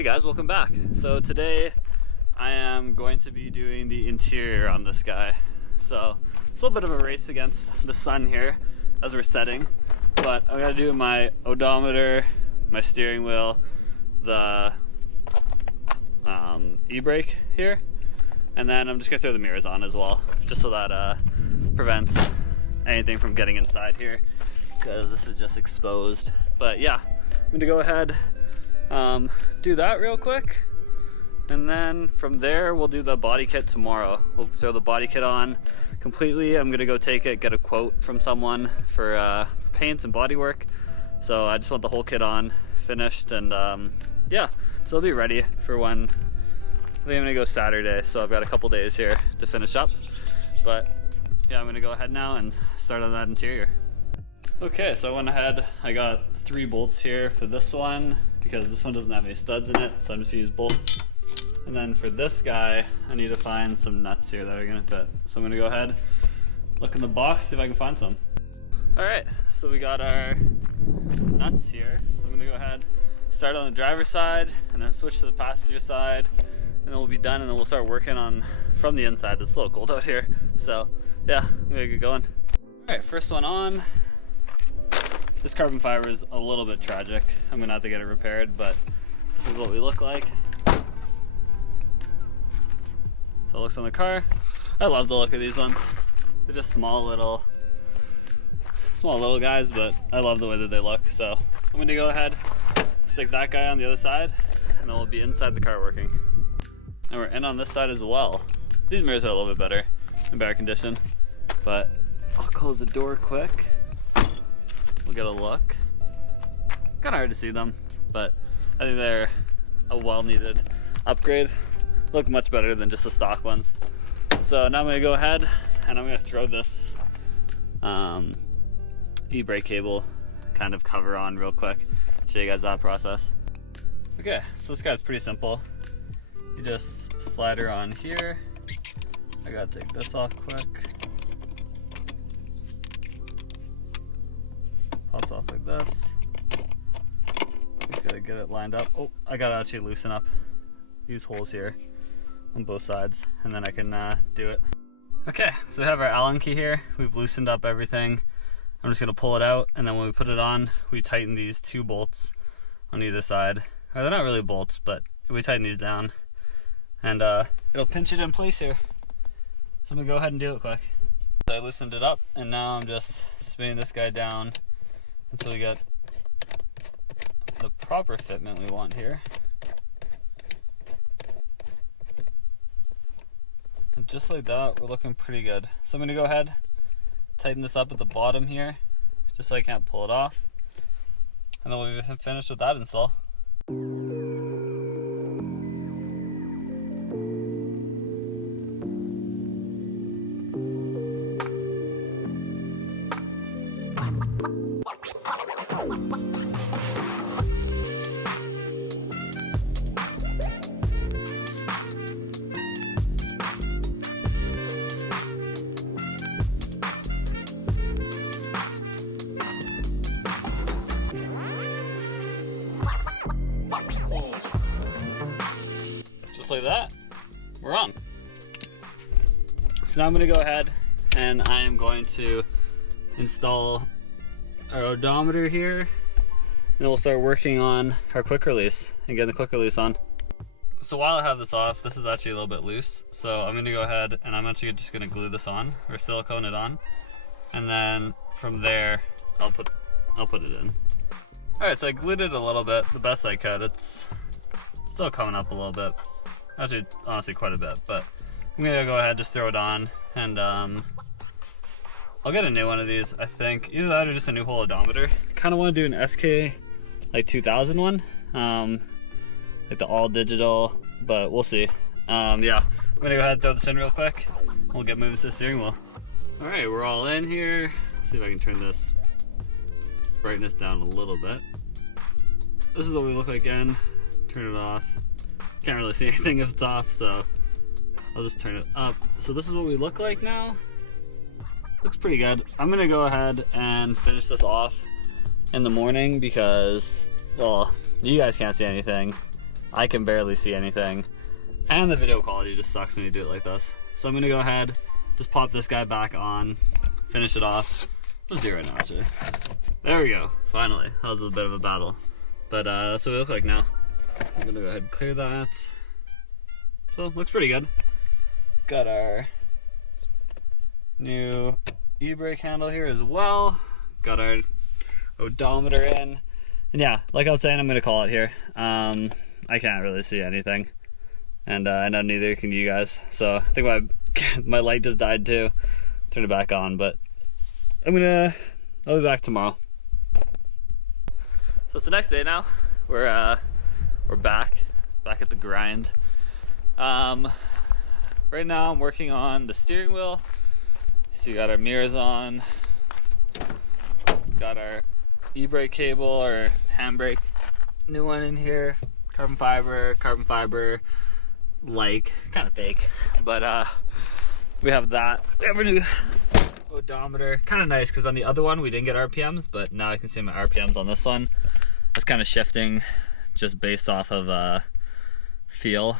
Hey guys, welcome back. So today I am going to be doing the interior on this guy. So it's a little bit of a race against the sun here as we're setting, but I'm gonna do my odometer, my steering wheel, the e-brake here, and then I'm just gonna throw the mirrors on as well, just so that prevents anything from getting inside here, because this is just exposed. But yeah, I'm gonna go ahead do that real quick, and then from there we'll do the body kit tomorrow. We'll throw the body kit on completely. I'm gonna go take it, get a quote from someone for paints and body work. So I just want the whole kit on, finished, and yeah, so it'll be ready for when I think I'm gonna go Saturday. So I've got a couple days here to finish up, but yeah, I'm gonna go ahead now and start on that interior. Okay, so I went ahead, I got 3 bolts here for this one because this one doesn't have any studs in it, so I'm just gonna use bolts. And then for this guy, I need to find some nuts here that are gonna fit. So I'm gonna go ahead, look in the box, see if I can find some. All right, so we got our nuts here. So I'm gonna go ahead, start on the driver's side, and then switch to the passenger side, and then we'll be done, and then we'll start working on from the inside. It's a little cold out here, so yeah, I'm gonna get going. All right, first one on. This carbon fiber is a little bit tragic. I'm gonna have to get it repaired, but this is what we look like. So it looks on the car. I love the look of these ones. They're just small little guys, but I love the way that they look. So I'm gonna go ahead, stick that guy on the other side, and then we'll be inside the car working. And we're in on this side as well. These mirrors are a little bit better, in better condition, but I'll close the door quick. We'll get a look. Kind of hard to see them, but I think they're a well-needed upgrade. Look much better than just the stock ones. So now I'm gonna go ahead and I'm gonna throw this e-brake cable kind of cover on real quick. Show you guys that process. Okay, so this guy's pretty simple. You just slide her on here. I gotta take this off quick. Pops off like this. Just gotta get it lined up. Oh, I gotta actually loosen up these holes here on both sides, and then I can do it. Okay, so we have our Allen key here. We've loosened up everything. I'm just gonna pull it out, and then when we put it on, we tighten these 2 bolts on either side. Or they're not really bolts, but we tighten these down, and it'll pinch it in place here. So I'm gonna go ahead and do it quick. So I loosened it up, and now I'm just spinning this guy down until we get the proper fitment we want here. And just like that, we're looking pretty good. So I'm gonna go ahead, tighten this up at the bottom here, just so I can't pull it off. And then we'll be finished with that install. Just like that, we're on. So now I'm gonna go ahead and I am going to install our odometer here, and then we'll start working on our quick release and getting the quick release on. So while I have this off, this is actually a little bit loose, so I'm gonna go ahead and I'm actually just gonna glue this on, or silicone it on, and then from there I'll put it in. Alright, so I glued it a little bit, the best I could. It's still coming up a little bit, actually honestly quite a bit, but I'm gonna go ahead, just throw it on, and I'll get a new one of these, I think. Either that or just a new whole odometer. I kind of want to do an SK like 2000 one, like the all digital, but we'll see. Yeah, I'm gonna go ahead and throw this in real quick. We'll get moving to the steering wheel. All right, we're all in here. Let's see if I can turn this brightness down a little bit. This is what we look like again. Turn it off. Can't really see anything if it's off, so I'll just turn it up. So this is what we look like now. Looks pretty good. I'm gonna go ahead and finish this off in the morning because, well, you guys can't see anything. I can barely see anything. And the video quality just sucks when you do it like this. So I'm gonna go ahead, just pop this guy back on, finish it off. Let's do it right now, actually. There we go, finally. That was a bit of a battle. But that's what we look like now. I'm gonna go ahead and clear that. So it looks pretty good. Got our new e-brake handle here as well. Got our odometer in. And yeah, like I was saying, I'm gonna call it here. I can't really see anything. And I know neither can you guys. So I think my light just died too. Turn it back on, but I'll be back tomorrow. So it's the next day now. We're back at the grind. Right now I'm working on the steering wheel. So you got our mirrors on, got our e-brake cable or handbrake, new one in here, carbon fiber, like kind of fake, but we have that. We have a new odometer, kind of nice because on the other one we didn't get RPMs, but now I can see my RPMs on this one. It's kind of shifting just based off of feel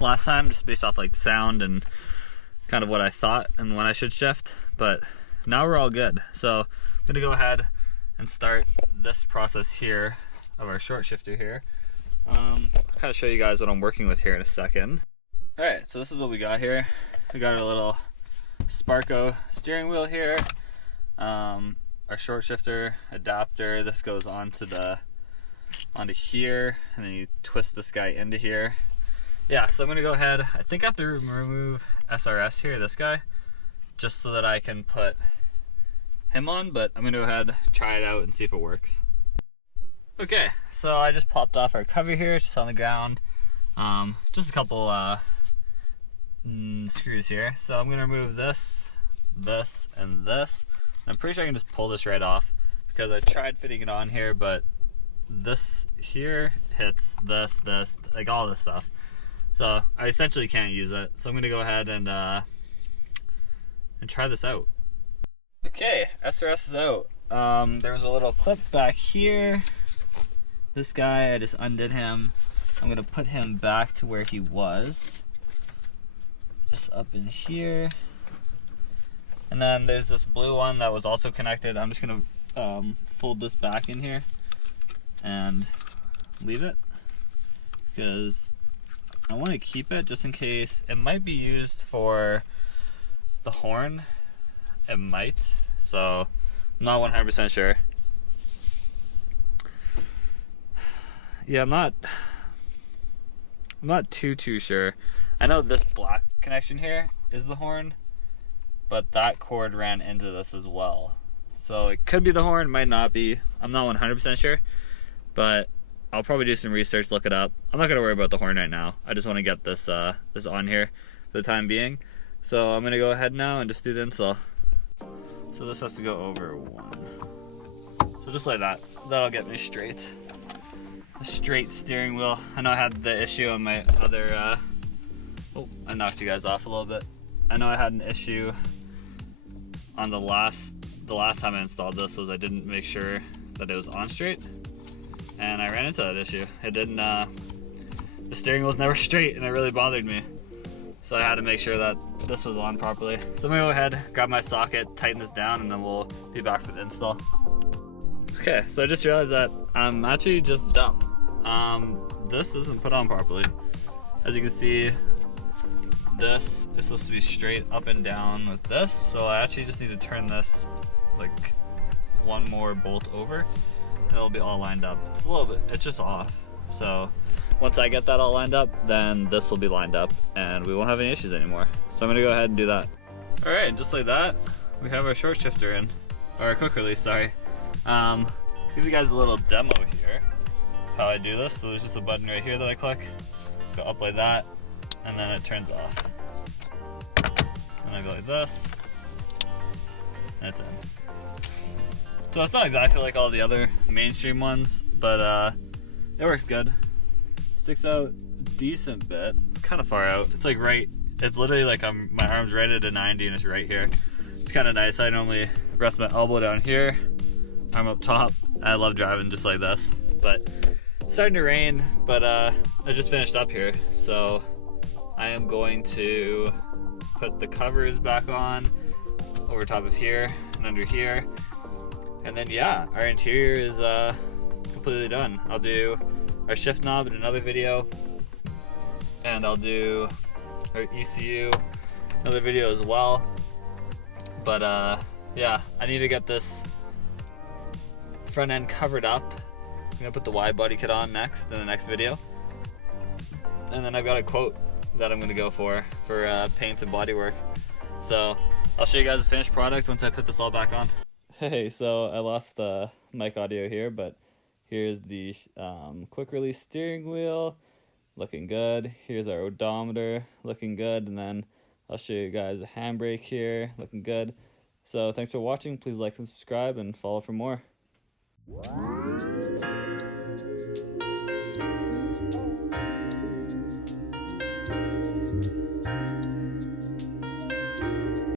last time, just based off like the sound and kind of what I thought and when I should shift. But now we're all good. So I'm gonna go ahead and start this process here of our short shifter here. I'll kind of show you guys what I'm working with here in a second. All right, so this is what we got here. We got our little Sparco steering wheel here. Our short shifter adapter. This goes onto here, and then you twist this guy into here. Yeah, so I'm gonna go ahead. I think I have to remove SRS here, this guy, just so that I can put him on, but I'm gonna go ahead, try it out and see if it works. Okay, so I just popped off our cover here, just on the ground. Just a couple screws here. So I'm gonna remove this, and this. I'm pretty sure I can just pull this right off because I tried fitting it on here, but this here hits this, like all this stuff. So I essentially can't use it. So I'm gonna go ahead and try this out. Okay, SRS is out. There was a little clip back here. This guy, I just undid him. I'm gonna put him back to where he was. Just up in here. And then there's this blue one that was also connected. I'm just gonna fold this back in here and leave it because I want to keep it just in case. It might be used for the horn. It might. So I'm not 100% sure. Yeah, I'm not too sure. I know this black connection here is the horn, but that cord ran into this as well. So it could be the horn, might not be. I'm not 100% sure, but I'll probably do some research, look it up. I'm not gonna worry about the horn right now. I just want to get this this on here for the time being. So I'm gonna go ahead now and just do the install. So this has to go over one. So just like that. That'll get me straight. A straight steering wheel. I know I had the issue on my other oh, I knocked you guys off a little bit. I know I had an issue on the last time I installed this was I didn't make sure that it was on straight, and I ran into that issue. It didn't the steering wheel was never straight, and it really bothered me. So I had to make sure that this was on properly. So I'm gonna go ahead, grab my socket, tighten this down, and then we'll be back for the install. Okay, so I just realized that I'm actually just dumb. This isn't put on properly. As you can see, this is supposed to be straight up and down with this, so I actually just need to turn this like one more bolt over, and it'll be all lined up. It's a little bit, it's just off. So once I get that all lined up, then this will be lined up and we won't have any issues anymore. So I'm gonna go ahead and do that. All right, just like that, we have our short shifter in, or quick release, sorry. Give you guys a little demo here, how I do this. So there's just a button right here that I click, go up like that, and then it turns off. And I go like this, and it's in. So it's not exactly like all the other mainstream ones, but it works good. Sticks out a decent bit. It's kind of far out. It's like right, it's literally like my arm's right at a 90 and it's right here. It's kind of nice. I normally rest my elbow down here, arm up top. I love driving just like this, but starting to rain, but I just finished up here, so I am going to put the covers back on over top of here and under here, and then yeah, our interior is completely done. I'll do our shift knob in another video, and I'll do our ECU another video as well. But yeah, I need to get this front end covered up. I'm gonna put the wide body kit on next in the next video, and then I've got a quote that I'm gonna go for paint and body work. So I'll show you guys the finished product once I put this all back on. Hey, so I lost the mic audio here, but here's the quick release steering wheel, looking good. Here's our odometer, looking good, and then I'll show you guys a handbrake here, looking good. So thanks for watching. Please like and subscribe and follow for more.